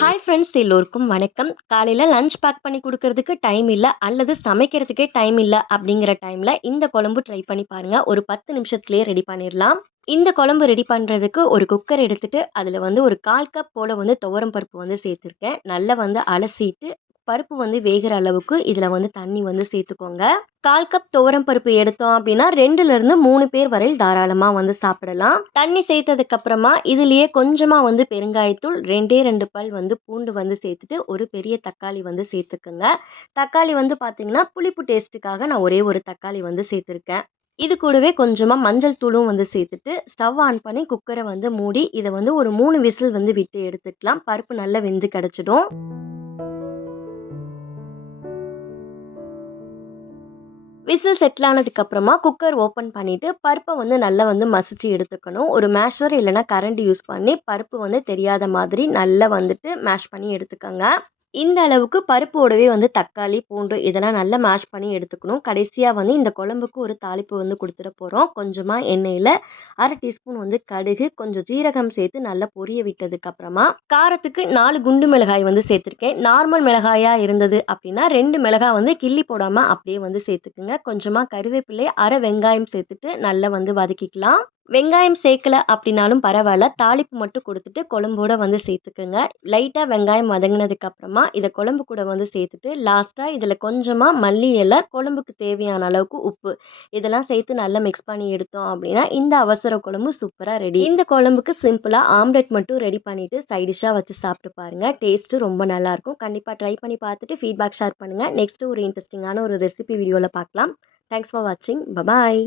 Hi friends எல்லோருக்கும் வணக்கம். காலையில் லஞ்ச் பேக் பண்ணி கொடுக்கறதுக்கு டைம் இல்லை அல்லது சமைக்கிறதுக்கே டைம் இல்லை அப்படிங்கிற டைமில் இந்த குழம்பு ட்ரை பண்ணி பாருங்கள் ஒரு பத்து நிமிஷத்துலேயே ரெடி பண்ணிடலாம் இந்த குழம்பு ரெடி பண்ணுறதுக்கு ஒரு குக்கர் எடுத்துகிட்டு அதில் வந்து ஒரு கால் கப் போல் வந்து துவரம் பருப்பு வந்து சேர்த்துருக்கேன். நல்லா வந்து அலசிட்டு பருப்பு வந்து வேகிற அளவுக்கு இதில் வந்து தண்ணி வந்து சேர்த்துக்கோங்க. கால் கப் துவரம் பருப்பு எடுத்தோம் அப்படின்னா ரெண்டுலேருந்து மூணு பேர் வரையில் தாராளமாக வந்து சாப்பிடலாம். தண்ணி சேர்த்ததுக்கு அப்புறமா இதுலேயே கொஞ்சமாக வந்து பெருங்காயத்தூள் ரெண்டே ரெண்டு பல் வந்து பூண்டு வந்து சேர்த்துட்டு ஒரு பெரிய தக்காளி வந்து சேர்த்துக்குங்க. தக்காளி வந்து பார்த்தீங்கன்னா புளிப்பு டேஸ்ட்டுக்காக நான் ஒரே ஒரு தக்காளி வந்து சேர்த்துருக்கேன். இது கூடவே கொஞ்சமாக மஞ்சள் தூளும் வந்து சேர்த்துட்டு ஸ்டவ் ஆன் பண்ணி குக்கரை வந்து மூடி இதை வந்து ஒரு மூணு விசில் வந்து விட்டு எடுத்துக்கலாம். பருப்பு நல்லா வெந்து கிடச்சிடும். விசில் செட்டில் ஆனதுக்கப்புறமா குக்கர் ஓப்பன் பண்ணிவிட்டு பருப்பை வந்து நல்லா வந்து மசிச்சு எடுத்துக்கணும். ஒரு மேஷர் இல்லைனா கரண்ட் யூஸ் பண்ணி பருப்பு வந்து தெரியாத மாதிரி நல்லா வந்துட்டு மேஷ் பண்ணி எடுத்துக்கோங்க. இந்த அளவுக்கு பருப்போடவே வந்து தக்காளி பூண்டு இதெல்லாம் நல்லா மேஷ் பண்ணி எடுத்துக்கணும். கடைசியாக வந்து இந்த குழம்புக்கு ஒரு தாளிப்பு வந்து கொடுத்துட போகிறோம் கொஞ்சமாக எண்ணெயில் அரை டீஸ்பூன் வந்து கடுகு கொஞ்சம் ஜீரகம் சேர்த்து நல்லா பொரிய விட்டதுக்கப்புறமா காரத்துக்கு நாலு குண்டு மிளகாய் வந்து சேர்த்துருக்கேன். நார்மல் மிளகாயாக இருந்தது அப்படின்னா ரெண்டு மிளகாய் வந்து கிள்ளி போடாமல் அப்படியே வந்து சேர்த்துக்குங்க. கொஞ்சமாக கருவேப்பிலை அரை வெங்காயம் சேர்த்துட்டு நல்லா வந்து வதக்கிக்கலாம். வெங்காயம் சேர்க்கல அப்படின்னாலும் பரவாயில்ல. தாளிப்பு மட்டும் கொடுத்துட்டு குழம்போட வந்து சேர்த்துக்குங்க. லைட்டாக வெங்காயம் வதங்கினதுக்கப்புறமா இதை குழம்பு கூட வந்து சேர்த்துட்டு லாஸ்ட்டாக இதில் கொஞ்சமாக மல்லி இலை குழம்புக்கு தேவையான அளவுக்கு உப்பு இதெல்லாம் சேர்த்து நல்லா மிக்ஸ் பண்ணி எடுத்தோம் அப்படின்னா இந்த அவசர குழம்பு சூப்பராக ரெடி இந்த குழம்புக்கு சிம்பிளாக ஆம்லெட் மட்டும் ரெடி பண்ணிவிட்டு சைடிஷாக வச்சு சாப்பிட்டு பாருங்கள் டேஸ்ட்டு ரொம்ப நல்லாயிருக்கும் கண்டிப்பாக ட்ரை பண்ணி பார்த்துட்டு ஃபீட்பேக் ஷேர் பண்ணுங்கள் நெக்ஸ்ட்டு ஒரு இன்ட்ரெஸ்டிங்கான ஒரு ரெசிபி வீடியோவில் பார்க்கலாம். தேங்க்ஸ் ஃபார் வாட்சிங் பபாய்